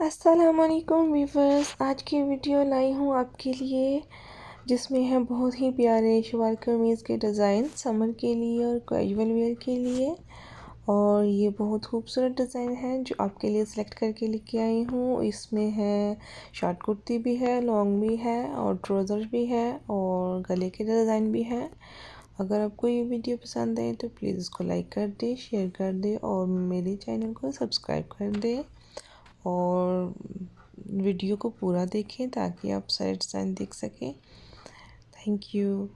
अस्सलामुअलैकुम वीवर्स, आज की वीडियो लाई हूँ आपके लिए जिसमें है बहुत ही प्यारे शलवार कमीज़ के डिज़ाइन समर के लिए और कैजुअल वेयर के लिए। और ये बहुत खूबसूरत डिज़ाइन है जो आपके लिए सिलेक्ट करके लेके आई हूँ। इसमें है शॉर्ट कुर्ती भी है, लॉन्ग भी है और ट्राउज़र भी है और गले के डिज़ाइन भी है। अगर आपको ये वीडियो पसंद आए तो प्लीज़ इसको लाइक कर दे, शेयर कर दे और मेरे चैनल को सब्सक्राइब कर दे और वीडियो को पूरा देखें ताकि आप सारे डिज़ाइन देख सकें। Thank you.